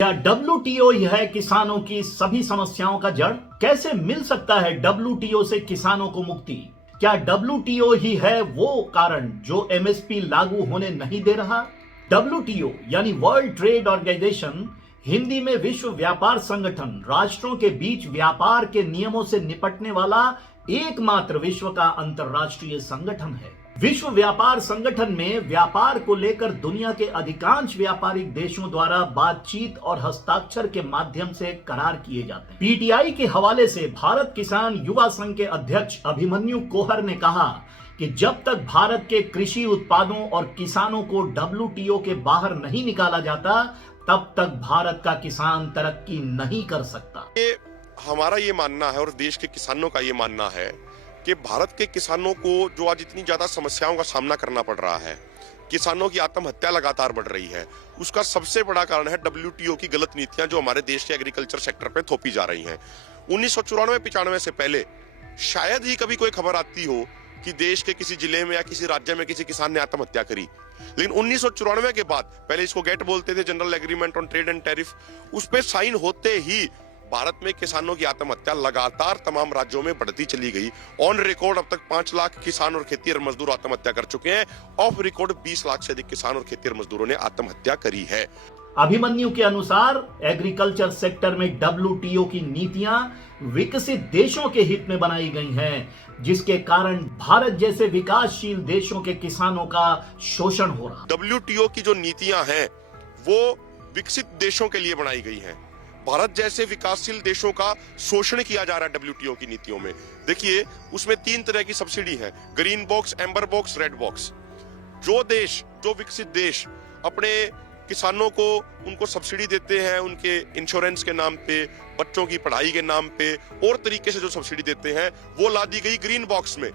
क्या डब्ल्यूटीओ ही है किसानों की सभी समस्याओं का जड़? कैसे मिल सकता है डब्ल्यूटीओ से किसानों को मुक्ति? क्या डब्ल्यूटीओ ही है वो कारण जो एमएसपी लागू होने नहीं दे रहा? डब्ल्यूटीओ यानी वर्ल्ड ट्रेड ऑर्गेनाइजेशन, हिंदी में विश्व व्यापार संगठन, राष्ट्रों के बीच व्यापार के नियमों से निपटने वाला एकमात्र विश्व का अंतरराष्ट्रीय संगठन है। विश्व व्यापार संगठन में व्यापार को लेकर दुनिया के अधिकांश व्यापारिक देशों द्वारा बातचीत और हस्ताक्षर के माध्यम से करार किए जाते हैं। पीटीआई के हवाले से भारत किसान युवा संघ के अध्यक्ष अभिमन्यु कोहर ने कहा कि जब तक भारत के कृषि उत्पादों और किसानों को डब्ल्यूटीओ के बाहर नहीं निकाला जाता, तब तक भारत का किसान तरक्की नहीं कर सकता। हमारा ये मानना है और देश के किसानों का ये मानना है कि भारत के किसानों को जो आज इतनी ज्यादा समस्याओं का सामना करना पड़ रहा है, किसानों की आत्महत्या लगातार बढ़ रही है, उसका सबसे बड़ा कारण है डब्ल्यूटीओ की गलत नीतियां जो हमारे देश के एग्रीकल्चर सेक्टर पे थोपी जा रही हैं। 1994-95 से पहले शायद ही कभी कोई खबर आती हो कि देश के किसी जिले में या किसी राज्य में किसी किसान ने आत्महत्या करी। लेकिन 1994 के बाद, पहले इसको गेट बोलते थे, general agreement on trade and tariff, उस पे साइन होते ही भारत में किसानों की आत्महत्या लगातार तमाम राज्यों में बढ़ती चली गई। ऑन रिकॉर्ड अब तक 5 लाख किसान और खेतीहर मजदूर आत्महत्या कर चुके हैं। ऑफ रिकॉर्ड 20 लाख से अधिक किसान और खेतीहर मजदूरों ने आत्महत्या करी है। अभिमन्यु के अनुसार एग्रीकल्चर सेक्टर में डब्ल्यूटीओ की नीतियां विकसित देशों के हित में बनाई गई हैं, जिसके कारण भारत जैसे विकासशील देशों के किसानों का शोषण हो रहा। डब्ल्यूटीओ की जो नीतियां हैं वो विकसित देशों के लिए बनाई गई हैं। भारत जैसे विकासशील देशों का शोषण किया जा रहा है डब्ल्यूटीओ की नीतियों में। देखिए, उसमें 3 तरह की सब्सिडी है, green box, amber box, red box. जो विकसित देश अपने किसानों को उनको सब्सिडी देते हैं, उनके इंश्योरेंस के नाम पे, बच्चों की पढ़ाई के नाम पे और तरीके से जो सब्सिडी देते हैं, वो ला दी गई ग्रीन बॉक्स में।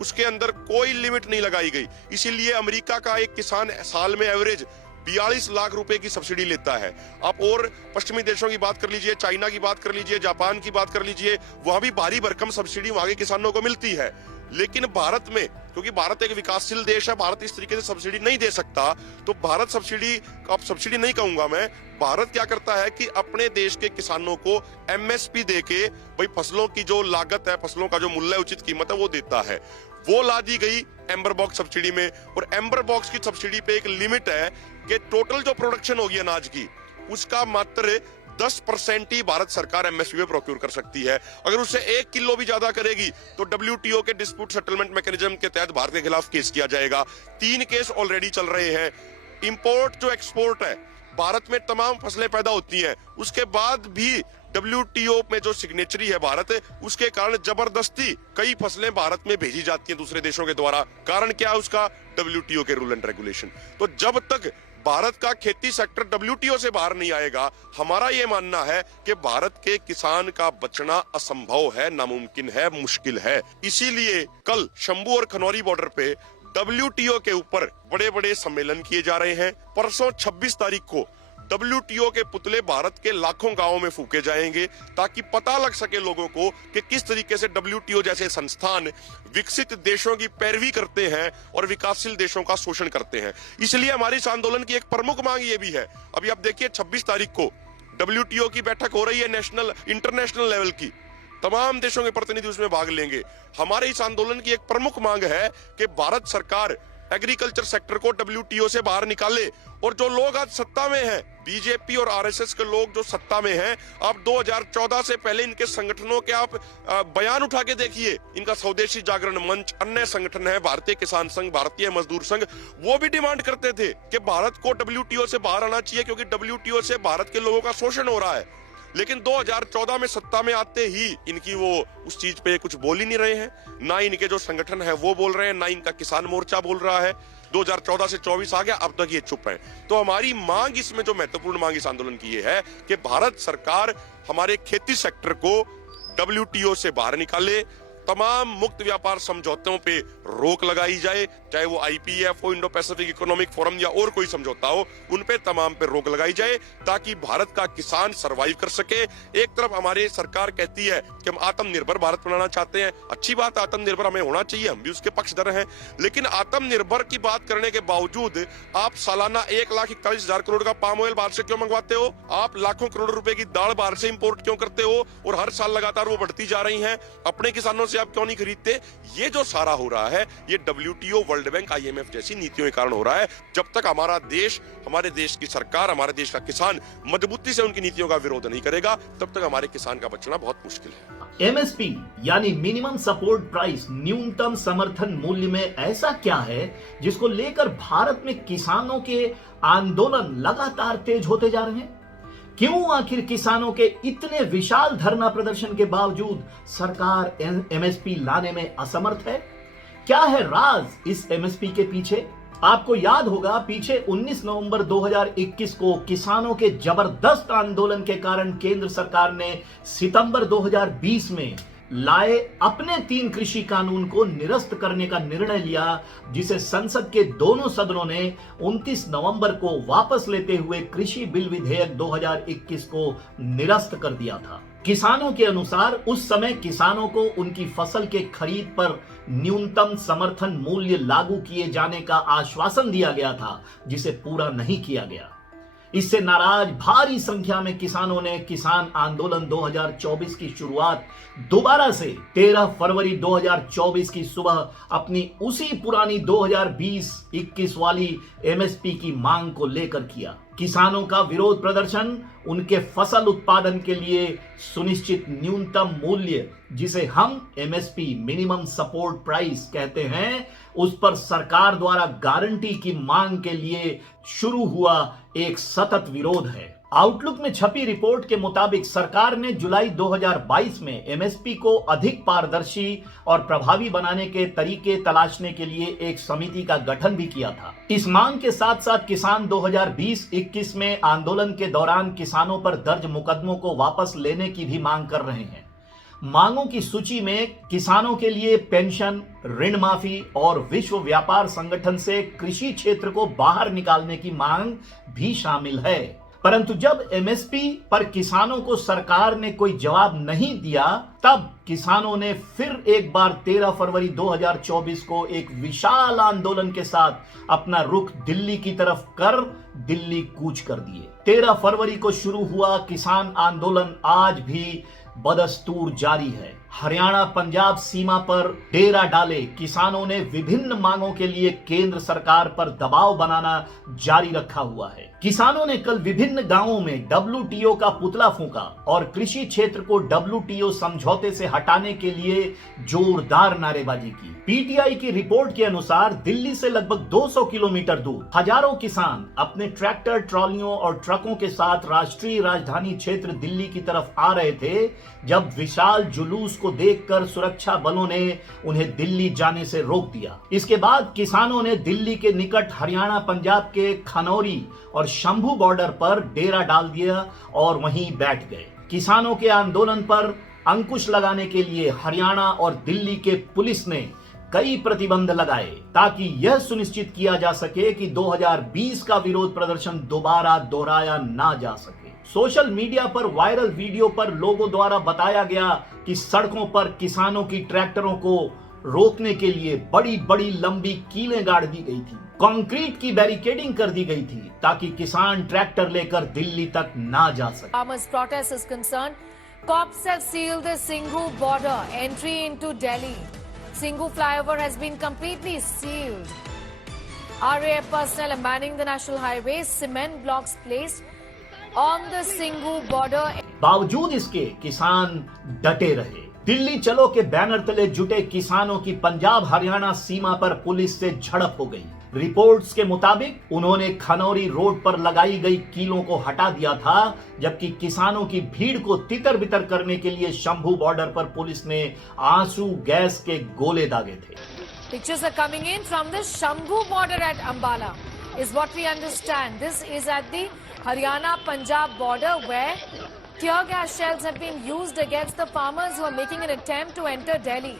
उसके अंदर कोई लिमिट नहीं लगाई गई। इसीलिए अमेरिका का एक किसान साल में एवरेज 42 लाख रुपए की सब्सिडी लेता है। आप और पश्चिमी देशों की बात कर लीजिए, चाइना की बात कर लीजिए, जापान की बात कर लीजिए, वहां भी भारी भरकम सब्सिडी वहां के किसानों को मिलती है। लेकिन भारत में, क्योंकि भारत एक विकासशील देश है, भारत इस तरीके से सब्सिडी नहीं दे सकता, तो भारत सब्सिडी नहीं कहूंगा मैं, भारत क्या करता है कि अपने देश के किसानों को एमएसपी देके, भाई फसलों की जो लागत है, फसलों का जो मूल्य उचित कीमत है वो देता है। वो ला दी गई एम्बर बॉक्स सब्सिडी में। और एम्बर बॉक्स की सब्सिडी पे एक लिमिट है कि टोटल जो प्रोडक्शन होगी अनाज की, उसका मात्र 10% ही भारत सरकार एमएसपी में प्रोक्योर कर सकती है। अगर उससे 1 किलो भी ज्यादा करेगी तो डब्ल्यूटीओ के डिस्प्यूट सेटलमेंट मैकेनिज्म के तहत भारत के खिलाफ केस किया जाएगा। 3 केस ऑलरेडी चल रहे हैं। इंपोर्ट जो एक्सपोर्ट है, भारत में तमाम फसलें पैदा होती हैं, उसके बाद भी डब्ल्यूटीओ में जो सिग्नेचरी है भारत, उसके कारण जबरदस्ती कई फसलें भारत में भेजी जाती हैं दूसरे देशों के द्वारा। कारण क्या है उसका? डब्ल्यूटीओ के रूल एंड रेगुलेशन। तो जब तक भारत का खेती सेक्टर डब्ल्यूटीओ से बाहर नहीं आएगा, हमारा यह मानना है कि भारत के किसान का बचना असंभव है, नामुमकिन है, मुश्किल है। इसीलिए कल शंभू और खनौरी बॉर्डर पे डब्ल्यूटीओ के ऊपर बड़े बड़े सम्मेलन किए जा रहे हैं। परसों 26 तारीख को डब्ल्यूटीओ के पुतले भारत के लाखों गांवों में फूके जाएंगे, ताकि पता लग सके लोगों को कि किस तरीके से डब्ल्यूटीओ जैसे संस्थान विकसित देशों की पैरवी करते हैं और विकासशील देशों का शोषण करते हैं। इसलिए हमारी इस आंदोलन की एक प्रमुख मांग ये भी है। अभी आप देखिए, 26 तारीख को डब्ल्यूटीओ की बैठक हो रही है, इंटरनेशनल लेवल की। तमाम देशों के प्रतिनिधि उसमें भाग लेंगे। हमारे इस आंदोलन की एक प्रमुख मांग है कि भारत सरकार एग्रीकल्चर सेक्टर को डब्ल्यूटीओ से बाहर निकाले। और जो लोग आज सत्ता में हैं, बीजेपी और आरएसएस के लोग जो सत्ता में हैं, आप 2014 से पहले इनके संगठनों के आप बयान उठा के देखिए। इनका स्वदेशी जागरण मंच, अन्य संगठन है, भारतीय किसान संघ, भारतीय मजदूर संघ, वो भी डिमांड करते थे कि भारत को डब्ल्यूटीओ से बाहर आना चाहिए, क्योंकि डब्ल्यूटीओ से भारत के लोगों का शोषण हो रहा है। लेकिन 2014 में सत्ता में आते ही इनकी वो उस चीज पे कुछ बोल ही नहीं रहे हैं। ना इनके जो संगठन है वो बोल रहे हैं, ना इनका किसान मोर्चा बोल रहा है। 2014 से 24 आ गया, अब तक ये चुप है। तो हमारी मांग, इसमें जो महत्वपूर्ण मांग इस आंदोलन की ये है कि भारत सरकार हमारे खेती सेक्टर को डब्ल्यूटीओ से बाहर निकाले, तमाम मुक्त व्यापार समझौतों पे रोक लगाई जाए, चाहे वो IPEF हो, इंडो पैसिफिक इकोनॉमिक फोरम या और कोई समझौता हो, उन पे तमाम पे रोक लगाई जाए ताकि भारत का किसान सरवाइव कर सके। एक तरफ हमारी सरकार कहती है कि हम आत्मनिर्भर भारत बनाना चाहते हैं, अच्छी बात, आत्मनिर्भर हमें होना चाहिए, हम भी उसके पक्षधर हैं, लेकिन आत्मनिर्भर की बात करने के बावजूद आप सालाना 1,41,000 करोड़ का पाम ऑयल बाहर से क्यों मंगवाते हो? आप लाखों करोड़ रुपए की दाल बाहर से इंपोर्ट क्यों करते हो? और हर साल लगातार वो बढ़ती जा रही हैं, अपने किसानों से आप क्यों नहीं खरीदते? ये जो सारा हो रहा है, ये WTO, वर्ल्ड बैंक, IMF जैसी नीतियों के कारण हो रहा है। जब तक हमारा देश, हमारे देश की सरकार, हमारे देश का किसान मजबूती से उनकी नीतियों का विरोध नहीं करेगा, तब तक हमारे किसान का बचना बहुत मुश्किल है। MSP यानी मिनिमम सपोर्ट प्राइस, न्यूनतम समर्थन मूल्य में ऐसा क्या है जिसको लेकर भारत में किसानों के आंदोलन लगातार तेज होते जा रहे हैं? क्यों आखिर किसानों के इतने विशाल धरना प्रदर्शन के बावजूद सरकार MSP लाने में असमर्थ है? क्या है राज इस MSP के पीछे? आपको याद होगा, पीछे 19 नवंबर 2021 को किसानों के जबरदस्त आंदोलन के कारण केंद्र सरकार ने सितंबर 2020 में लाए अपने 3 कृषि कानून को निरस्त करने का निर्णय लिया, जिसे संसद के दोनों सदनों ने 29 नवंबर को वापस लेते हुए कृषि बिल विधेयक 2021 को निरस्त कर दिया था। किसानों के अनुसार उस समय किसानों को उनकी फसल के खरीद पर न्यूनतम समर्थन मूल्य लागू किए जाने का आश्वासन दिया गया था, जिसे पूरा नहीं किया गया। इससे नाराज भारी संख्या में किसानों ने किसान आंदोलन 2024 की शुरुआत दोबारा से 13 फरवरी 2024 की सुबह अपनी उसी पुरानी 2020-21 वाली MSP की मांग को लेकर किया। किसानों का विरोध प्रदर्शन उनके फसल उत्पादन के लिए सुनिश्चित न्यूनतम मूल्य, जिसे हम MSP मिनिमम सपोर्ट प्राइस कहते हैं, उस पर सरकार द्वारा गारंटी की मांग के लिए शुरू हुआ एक सतत विरोध है। आउटलुक में छपी रिपोर्ट के मुताबिक सरकार ने जुलाई 2022 में MSP को अधिक पारदर्शी और प्रभावी बनाने के तरीके तलाशने के लिए एक समिति का गठन भी किया था। इस मांग के साथ साथ किसान 2020-21 में आंदोलन के दौरान किसानों पर दर्ज मुकदमों को वापस लेने की भी मांग कर रहे हैं। मांगों की सूची में किसानों के लिए पेंशन, ऋण माफी और विश्व व्यापार संगठन से कृषि क्षेत्र को बाहर निकालने की मांग भी शामिल है। परंतु जब MSP पर किसानों को सरकार ने कोई जवाब नहीं दिया, तब किसानों ने फिर एक बार 13 फरवरी 2024 को एक विशाल आंदोलन के साथ अपना रुख दिल्ली की तरफ कर दिल्ली कूच कर दिए। 13 फरवरी को शुरू हुआ किसान आंदोलन आज भी बदस्तूर जारी है। हरियाणा पंजाब सीमा पर डेरा डाले किसानों ने विभिन्न मांगों के लिए केंद्र सरकार पर दबाव बनाना जारी रखा हुआ है। किसानों ने कल विभिन्न गांवों में WTO का पुतला फूंका और कृषि क्षेत्र को WTO समझौते से हटाने के लिए जोरदार नारेबाजी की। PTI की रिपोर्ट के अनुसार दिल्ली से लगभग 200 किलोमीटर दूर हजारों किसान अपने ट्रैक्टर, ट्रॉलियों और ट्रकों के साथ राष्ट्रीय राजधानी क्षेत्र दिल्ली की तरफ आ रहे थे, जब विशाल जुलूस को देखकर सुरक्षा बलों ने उन्हें दिल्ली जाने से रोक दिया। इसके बाद किसानों ने दिल्ली के निकट हरियाणा पंजाब के खनौरी और शंभू बॉर्डर पर डेरा डाल दिया और वहीं बैठ गए। किसानों के आंदोलन पर अंकुश लगाने के लिए हरियाणा और दिल्ली के पुलिस ने कई प्रतिबंध लगाए ताकि यह सुनिश्चित किया जा सके कि 2020 का विरोध प्रदर्शन दोबारा दोहराया ना जा सके। सोशल मीडिया पर वायरल वीडियो पर लोगों द्वारा बताया गया कि सड़कों पर किसानों की ट्रैक्टरों को रोकने के लिए बड़ी बड़ी लंबी कीलें गाड़ दी गई थी, कंक्रीट की बैरिकेडिंग कर दी गई थी ताकि किसान ट्रैक्टर लेकर दिल्ली तक ना जा सके। Farmers' protest is concerned. Cops have sealed the Singhu border entry into Delhi. Singhu flyover has been completely sealed. RAF personnel are manning the national highways. Cement blocks placed on the Singhu border. बावजूद इसके किसान डटे रहे। दिल्ली चलो के banner तले जुटे किसानों की पंजाब हरियाणा सीमा पर पुलिस से झड़प हो गई। रिपोर्ट्स के मुताबिक उन्होंने खनौरी रोड पर लगाई गई कीलों को हटा दिया था, जबकि किसानों की भीड़ को तितर बितर करने के लिए शंभू बॉर्डर पर पुलिस ने आंसू गैस के गोले दागे थे। Pictures are coming in from the Shambhu border at Ambala, is what we understand. This is at the Haryana-Punjab border where tear gas shells have been used against the farmers who are making an attempt to enter Delhi.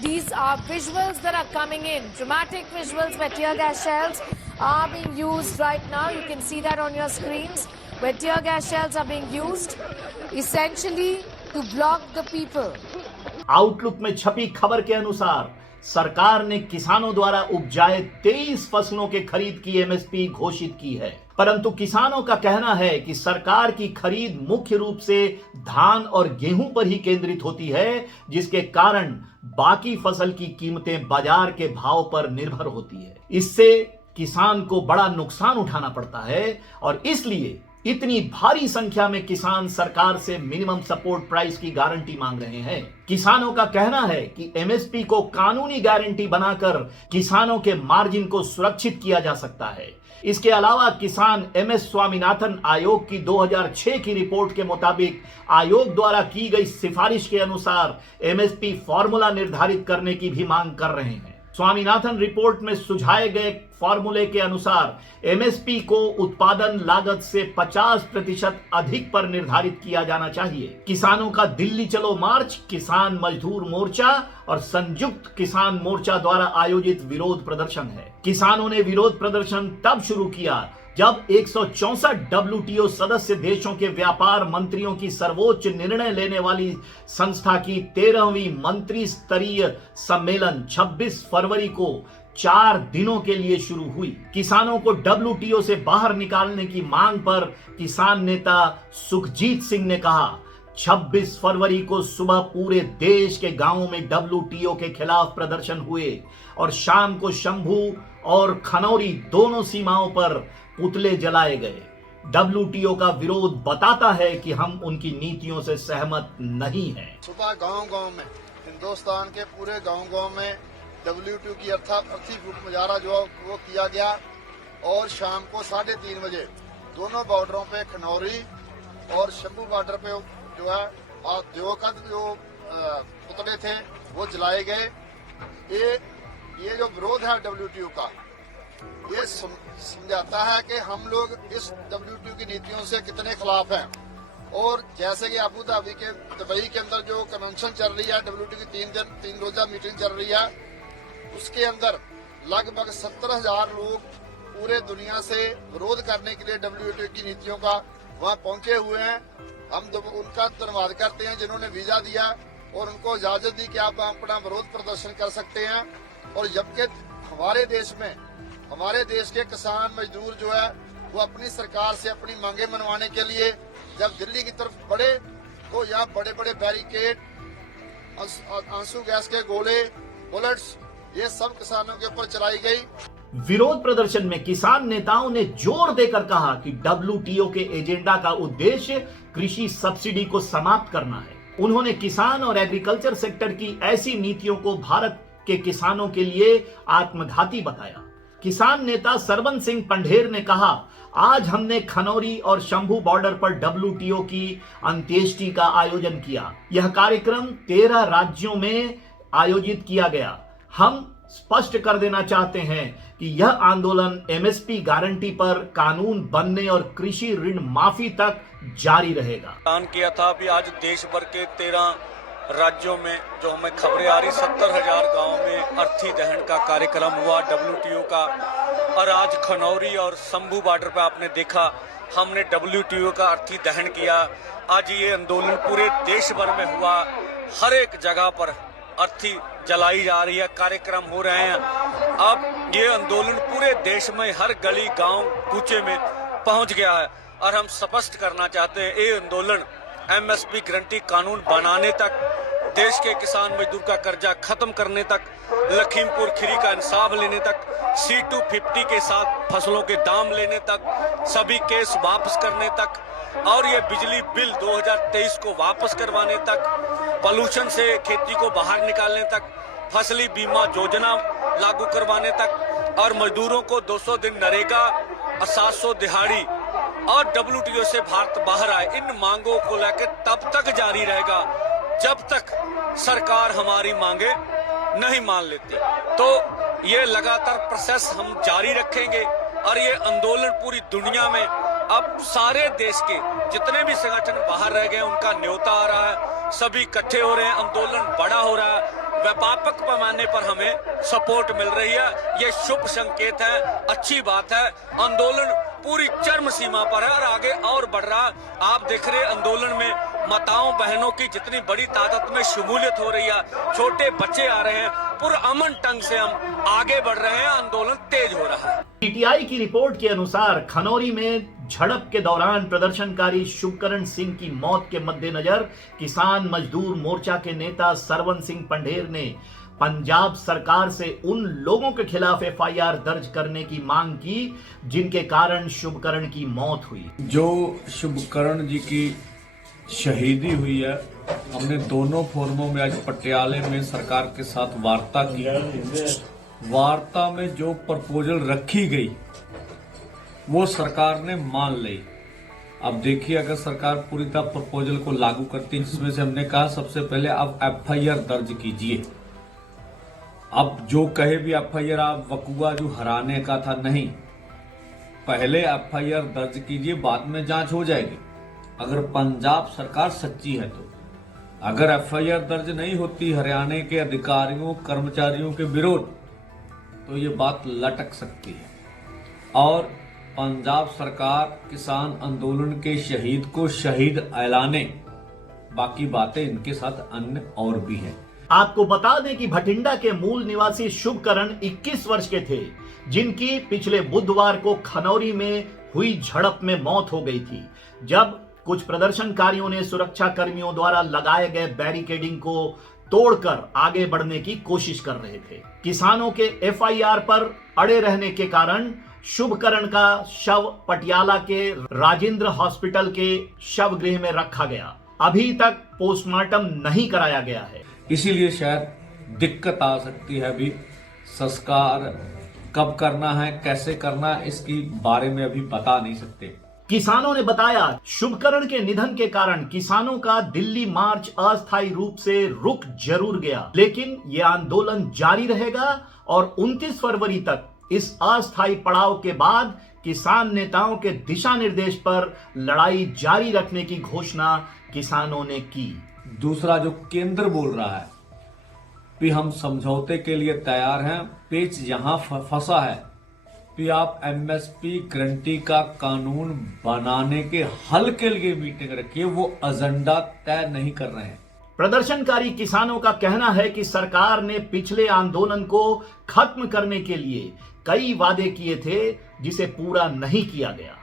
These are visuals that are coming in, dramatic visuals where tear gas shells are being used right now. You can see that on your screens, where tear gas shells are being used essentially to block the people. Outlook में छपी खबर के अनुसार सरकार ने किसानों द्वारा उपजाए 23 फसलों के खरीद की एमएसपी घोषित की है, परंतु किसानों का कहना है कि सरकार की खरीद मुख्य रूप से धान और गेहूं पर ही केंद्रित होती है, जिसके कारण बाकी फसल की कीमतें बाजार के भाव पर निर्भर होती है। इससे किसान को बड़ा नुकसान उठाना पड़ता है और इसलिए इतनी भारी संख्या में किसान सरकार से मिनिमम सपोर्ट प्राइस की गारंटी मांग रहे हैं। किसानों का कहना है कि एमएसपी को कानूनी गारंटी बनाकर किसानों के मार्जिन को सुरक्षित किया जा सकता है। इसके अलावा किसान एमएस स्वामीनाथन आयोग की 2006 की रिपोर्ट के मुताबिक आयोग द्वारा की गई सिफारिश के अनुसार एमएसपी फॉर्मूला निर्धारित करने की भी मांग कर रहे हैं। स्वामीनाथन रिपोर्ट में सुझाए गए फॉर्मूले के अनुसार एमएसपी को उत्पादन लागत से 50% अधिक पर निर्धारित किया जाना चाहिए। किसानों का दिल्ली चलो मार्च, किसान मजदूर मोर्चा और संयुक्त किसान मोर्चा द्वारा आयोजित विरोध प्रदर्शन है। किसानों ने विरोध प्रदर्शन तब शुरू किया जब 164 डब्ल्यूटीओ सदस्य देशों के व्यापार मंत्रियों की सर्वोच्च निर्णय लेने वाली संस्था की 13वीं मंत्री स्तरीय सम्मेलन 26 फरवरी को 4 दिनों के लिए शुरू हुई। किसानों को डब्ल्यूटीओ से बाहर निकालने की मांग पर किसान नेता सुखजीत सिंह ने कहा, 26 फरवरी को सुबह पूरे देश के गांवों में डब्ल्यूटीओ के खिलाफ प्रदर्शन हुए और शाम को शंभू और खनौरी दोनों सीमाओं पर पुतले जलाए गए। डब्ल्यूटीओ का विरोध बताता है कि हम उनकी नीतियों से सहमत नहीं हैं। सुबह गांव-गांव में, हिंदुस्तान के पूरे गांव-गांव में डब्ल्यूटीओ की अर्थी फूट मुजाहरा जो वो किया गया और शाम को 3:30 बजे दोनों बॉर्डरों पे खनौरी और शंभू बॉर्डर पे जो है देवकद जो पुतले थे वो जलाए गए। ये जो विरोध है डब्ल्यूटीओ का, ये समझाता है कि हम लोग इस डब्ल्यूटीओ की नीतियों से कितने खिलाफ हैं। और जैसे कि अबू धाबी के दुबई के अंदर जो कन्वेंशन चल रही है, डब्ल्यूटीओ की 3 रोजा मीटिंग चल रही है, उसके अंदर लगभग 70,000 लोग पूरे दुनिया से विरोध करने के लिए डब्ल्यूटीओ की नीतियों का वहां पहुंचे हुए हैं। हम उनका धन्यवाद करते हैं जिन्होंने वीजा दिया और उनको इजाजत दी कि आप अपना विरोध प्रदर्शन कर सकते हैं। और जबकि हमारे देश के किसान मजदूर जो है वो अपनी सरकार से अपनी मांगे मनवाने के लिए जब दिल्ली की तरफ बढ़े तो यहाँ बड़े बड़े बैरिकेड, आंसू गैस के गोले, बुलेट्स, ये सब किसानों के ऊपर चलाई गई। विरोध प्रदर्शन में किसान नेताओं ने जोर देकर कहा कि डब्ल्यूटीओ के एजेंडा का उद्देश्य कृषि सब्सिडी को समाप्त करना है। उन्होंने किसान और एग्रीकल्चर सेक्टर की ऐसी नीतियों को भारत के किसानों के लिए आत्मघाती बताया। किसान नेता सरबन सिंह पंढेर ने कहा, आज हमने खनौरी और शंभू बॉर्डर पर डब्ल्यूटीओ की अंत्येष्टि का आयोजन किया। यह कार्यक्रम 13 राज्यों में आयोजित किया गया। हम स्पष्ट कर देना चाहते हैं कि यह आंदोलन एमएसपी गारंटी पर कानून बनने और कृषि ऋण माफी तक जारी रहेगा। ऐलान किया था अभी आज देश भर के 13 राज्यों में जो हमें खबरें आ रही, 70,000 गाँव में अर्थी दहन का कार्यक्रम हुआ डब्ल्यूटीओ का। और आज खनौरी और शंभू बॉर्डर पे आपने देखा हमने डब्ल्यूटीओ का अर्थी दहन किया। आज ये आंदोलन पूरे देश भर में हुआ, हर एक जगह पर अर्थी जलाई जा रही है, कार्यक्रम हो रहे हैं। अब ये आंदोलन पूरे देश में हर गली गांव कूचे में पहुंच गया है और हम स्पष्ट करना चाहते हैं ये आंदोलन एमएसपी गारंटी कानून बनाने तक, देश के किसान मजदूर का कर्जा खत्म करने तक, लखीमपुर खीरी का इंसाफ लेने तक, C250 के साथ फसलों के दाम लेने तक, सभी केस वापस करने तक और ये बिजली बिल 2023 को वापस करवाने तक, पॉल्यूशन से खेती को बाहर निकालने तक, फसली बीमा योजना लागू करवाने तक और मजदूरों को 200 दिन नरेगा और 700 दिहाड़ी और डब्ल्यूटीओ से भारत बाहर आए। इन मांगों को लेकर तब तक जारी रहेगा जब तक सरकार हमारी मांगे नहीं मान लेती। तो ये लगातार प्रोसेस हम जारी रखेंगे और ये आंदोलन पूरी दुनिया में अब सारे देश के जितने भी संगठन बाहर रह गए उनका न्योता आ रहा है, सभी इकट्ठे हो रहे हैं, आंदोलन बड़ा हो रहा है, व्यापक पैमाने पर हमें सपोर्ट मिल रही है। ये शुभ संकेत है, अच्छी बात है। आंदोलन पूरी चरम सीमा पर है और आगे और बढ़ रहा है। आप देख रहे हैं आंदोलन में माताओं बहनों की जितनी बड़ी तादाद में शमूलियत हो रही है, छोटे बच्चे आ रहे हैं, पुरअमन ढंग से हम आगे बढ़ रहे हैं, आंदोलन तेज हो रहा है। पीटीआई की रिपोर्ट के अनुसार खनौरी में झड़प के दौरान प्रदर्शनकारी शुभकरण सिंह की मौत के मद्देनजर किसान मजदूर मोर्चा के नेता सरवन सिंह पंढेर ने पंजाब सरकार से उन लोगों के खिलाफ एफआईआर दर्ज करने की मांग की जिनके कारण शुभकरण की मौत हुई। जो शुभकरण जी की शहीदी हुई है, हमने दोनों फोरमों में आज पटियाले में सरकार के साथ वार्ता की। वार्ता में जो प्रपोजल रखी गई वो सरकार ने मान ली। अब देखिए, अगर सरकार पूरी तरह प्रपोजल को लागू करती है, जिसमें से हमने कहा सबसे पहले आप एफआईआर दर्ज कीजिए। अब जो कहे भी एफआईआर आप वकुआ जो हराने का था, नहीं, पहले एफआईआर दर्ज कीजिए, बाद में जांच हो जाएगी। अगर पंजाब सरकार सच्ची है तो अगर एफआईआर दर्ज नहीं होती हरियाणा के अधिकारियों कर्मचारियों के विरोध, तो ये बात लटक सकती है और पंजाब सरकार किसान आंदोलन के शहीद को शहीद ऐलाने। बाकी बातें इनके साथ अन्य और भी हैं। आपको बता दें कि भटिंडा के मूल निवासी शुभकरण 21 वर्ष के थे, जिनकी पिछले बुधवार को खनौरी में हुई झड़प में मौत हो गई थी, जब कुछ प्रदर्शनकारियों ने सुरक्षा कर्मियों द्वारा लगाए गए बैरिकेडिंग को तोड़कर आगे बढ़ने की कोशिश कर रहे थे। किसानों के एफआईआर पर अड़े रहने के कारण शुभकरण का शव पटियाला के राजेंद्र हॉस्पिटल के शव गृह में रखा गया। अभी तक पोस्टमार्टम नहीं कराया गया है, इसीलिए शायद दिक्कत आ सकती है। अभी संस्कार कब करना है, कैसे करना है, इसकी बारे में अभी बता नहीं सकते। किसानों ने बताया, शुभकरण के निधन के कारण किसानों का दिल्ली मार्च अस्थायी रूप से रुक जरूर गया, लेकिन यह आंदोलन जारी रहेगा और 29 फरवरी तक इस अस्थायी पड़ाव के बाद किसान नेताओं के दिशा निर्देश पर लड़ाई जारी रखने की घोषणा किसानों ने की। दूसरा, जो केंद्र बोल रहा है कि हम समझौते के लिए तैयार हैं, पेच यहां फंसा है कि आप एमएसपी गारंटी का कानून बनाने के हल के लिए मीटिंग रखिए, वो एजेंडा तय नहीं कर रहे हैं। प्रदर्शनकारी किसानों का कहना है कि सरकार ने पिछले आंदोलन को खत्म करने के लिए कई वादे किए थे, जिसे पूरा नहीं किया गया।